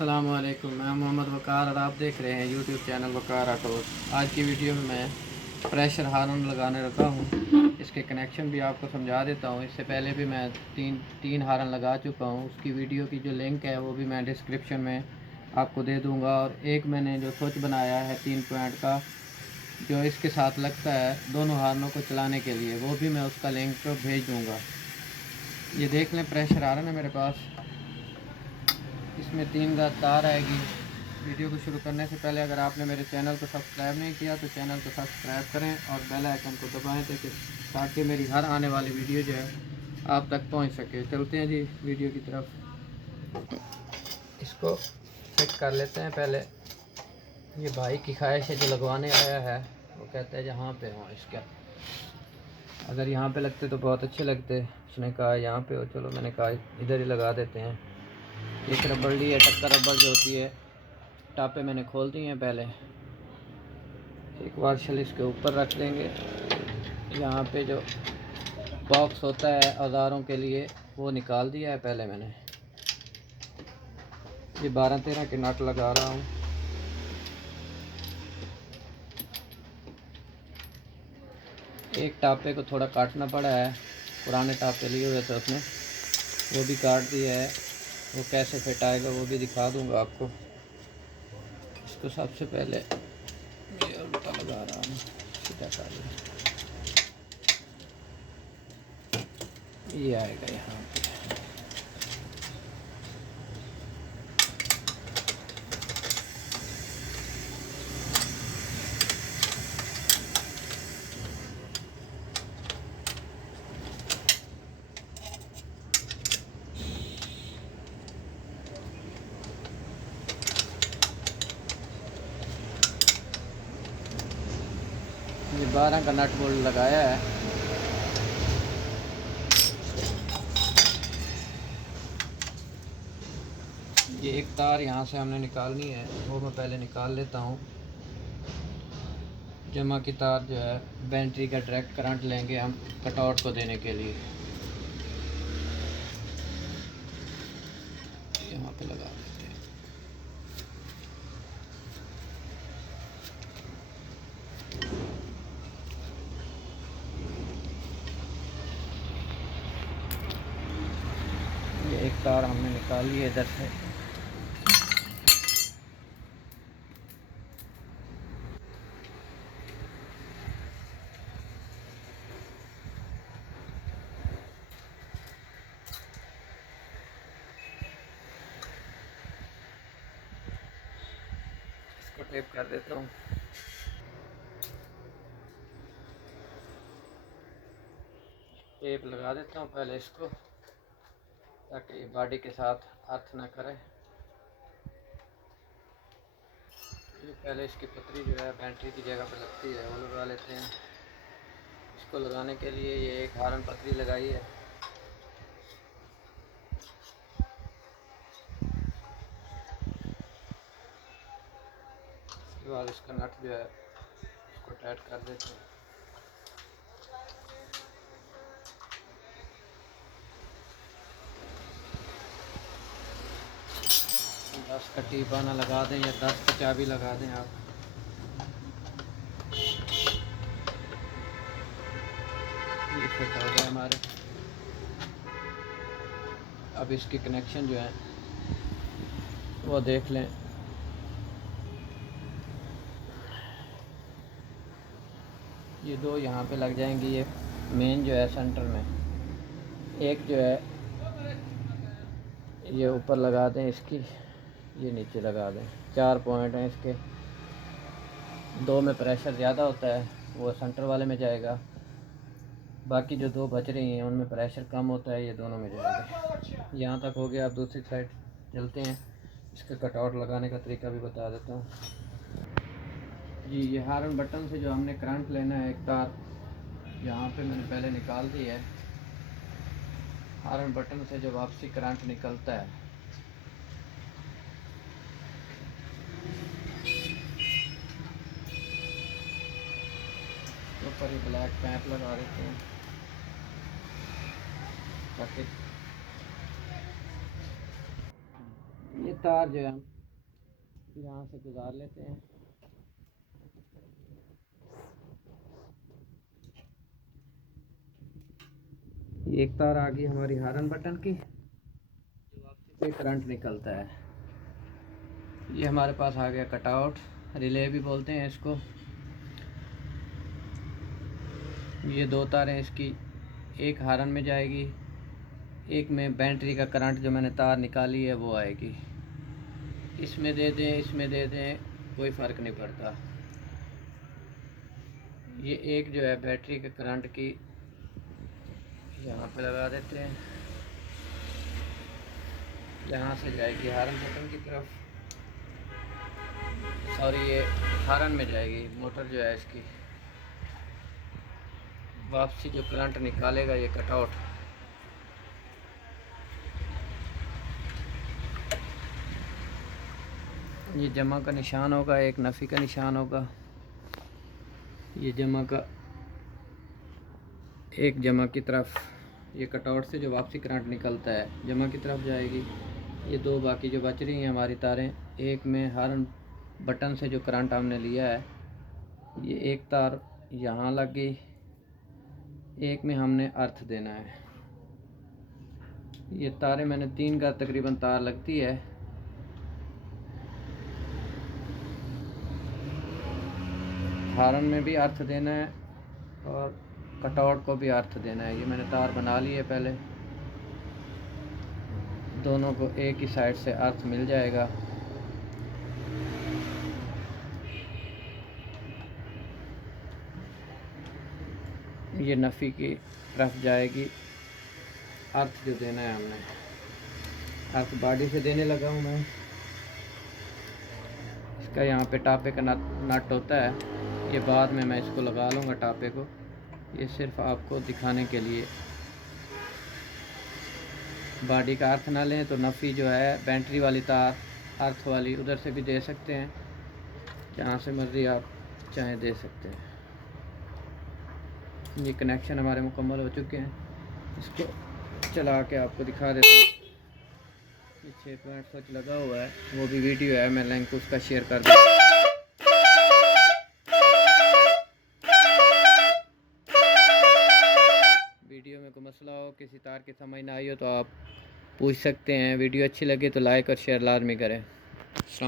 अस्सलामुअलैकुम, मैं मोहम्मद वक़ार और आप देख रहे हैं यूट्यूब चैनल वक़ार ऑटोज़। आज की वीडियो में मैं प्रेशर हार्न लगाने रखा हूँ। इसके कनेक्शन भी आपको समझा देता हूँ। इससे पहले भी मैं तीन हार्न लगा चुका हूँ। उसकी वीडियो की जो लिंक है वो भी मैं डिस्क्रिप्शन में आपको दे दूँगा। और एक मैंने जो स्विच बनाया है 3 पॉइंट का, जो इसके साथ लगता है दोनों हार्नों को चलाने के लिए, वो भी मैं उसका लिंक भेज दूँगा। ये देख लें, प्रेशर हार्न है मेरे पास। इसमें 3 तार आएगी। वीडियो को शुरू करने से पहले अगर आपने मेरे चैनल को सब्सक्राइब नहीं किया तो चैनल को सब्सक्राइब करें और बेल आइकन को दबाएं ताकि मेरी हर आने वाली वीडियो जो है आप तक पहुंच सके। चलते हैं जी वीडियो की तरफ। इसको फिट कर लेते हैं पहले। ये भाई की ख्वाहिश है, जो लगवाने आया है वो कहता है जहाँ पे हो इसका, अगर यहाँ पे लगते तो बहुत अच्छे लगते। उसने कहा यहाँ पे हो, चलो मैंने कहा इधर ही लगा देते हैं। एक रबड़ ली है, टक्कर रबड़ जो होती है। टापे मैंने खोल दिए हैं पहले। एक वाशल इसके ऊपर रख देंगे। यहाँ पे जो बॉक्स होता है औजारों के लिए वो निकाल दिया है पहले मैंने। ये 12-13 के नट लगा रहा हूँ। एक टापे को थोड़ा काटना पड़ा है, पुराने टापे लिए हुए थे उसने, वो भी काट दिया है। वो कैसे फिट आएगा वो भी दिखा दूँगा आपको। इसको सबसे पहले ये उल्टा लगा रहा हूँ, सीधा कर लिया। ये आएगा यहाँ पे। ये 12 का नट बोल्ट लगाया है। ये एक तार यहाँ से हमने निकालनी है, वो मैं पहले निकाल लेता हूँ। जमा की तार जो है बैटरी का डायरेक्ट करंट लेंगे हम कटआउट को देने के लिए। यहाँ पे लगा देते हैं। ये एक तार हमने निकाली है इधर से। इसको टेप कर देता हूँ। टेप लगा देता हूँ पहले इसको, ताकि बॉडी के साथ अर्थ ना करे। ये पहले इसकी पतरी जो है बैटरी की जगह पर लगती है, वो लगा लेते हैं। इसको लगाने के लिए ये एक हारन पतरी लगाई है। इसके बाद इसका नट जो है इसको टाइट कर देते हैं। 10 का टीपाना लगा दें या 10 का चाबी लगा दें आप। ये फिट हो गए हमारे। अब इसके कनेक्शन जो है वो देख लें। ये दो यहाँ पे लग जाएंगी। ये मेन जो है सेंटर में, एक जो है ये ऊपर लगा दें इसकी, ये नीचे लगा दें। 4 पॉइंट हैं इसके। 2 में प्रेशर ज़्यादा होता है, वो सेंटर वाले में जाएगा। बाकी जो 2 बच रही हैं उनमें प्रेशर कम होता है, ये दोनों में जाएगा। यहाँ तक हो गया। आप दूसरी साइड चलते हैं। इसका कटआउट लगाने का तरीका भी बता देता हूँ जी। ये हार्न बटन से जो हमने करंट लेना है, एक तार यहाँ पे मैंने पहले निकाल दी है। हार्न बटन से जो वापसी करंट निकलता है, ऊपर ही ब्लैक पैप लगा देते हैं ताकि ये तार जो है हम यहाँ से गुजार लेते हैं। एक तार आ गई हमारी हॉर्न बटन की, जो वापसी पे करंट निकलता है। ये हमारे पास आ गया कटआउट, रिले भी बोलते हैं इसको। ये दो तारें इसकी, एक हॉर्न में जाएगी, एक में बैटरी का करंट जो मैंने तार निकाली है वो आएगी। इसमें दे दें, इसमें दे दें, कोई फ़र्क नहीं पड़ता। ये एक जो है बैटरी के करंट की यहाँ पे लगा देते हैं, यहाँ से जाएगी हॉर्न बटन की तरफ, सॉरी ये हॉर्न में जाएगी। मोटर जो है इसकी वापसी जो करंट निकालेगा ये कटआउट। ये जमा का निशान होगा, एक नफ़ी का निशान होगा। ये जमा का, एक जमा की तरफ, ये कटआउट से जो वापसी करंट निकलता है जमा की तरफ जाएगी। ये दो बाकी जो बच रही हैं हमारी तारें, एक में हॉर्न बटन से जो करंट हमने लिया है, ये एक तार यहाँ लग गई, एक में हमने अर्थ देना है। ये तारें मैंने 3 का तकरीबन तार लगती है। हॉर्न में भी अर्थ देना है और कटआउट को भी अर्थ देना है। ये मैंने तार बना ली है पहले, दोनों को एक ही साइड से अर्थ मिल जाएगा। ये नफ़ी की तरफ जाएगी, अर्थ जो देना है हमने, अर्थ बॉडी से देने लगा हूँ मैं। इसका यहाँ पे टापे का नट होता है, ये बाद में मैं इसको लगा लूँगा टापे को, ये सिर्फ आपको दिखाने के लिए। बॉडी का अर्थ ना लें तो नफ़ी जो है बैटरी वाली तार अर्थ वाली उधर से भी दे सकते हैं, जहाँ से मर्ज़ी आप चाहें दे सकते हैं। ये कनेक्शन हमारे मुकम्मल हो चुके हैं। इसको चला के आपको दिखा देता हूँ। ये 6 पॉइंट स्विच लगा हुआ है, वो भी वीडियो है, मैं लिंक उसका शेयर कर दूँगा। वीडियो में कोई मसला हो, किसी तार की समझ ना आई हो तो आप पूछ सकते हैं। वीडियो अच्छी लगे तो लाइक और शेयर लाजमी करें।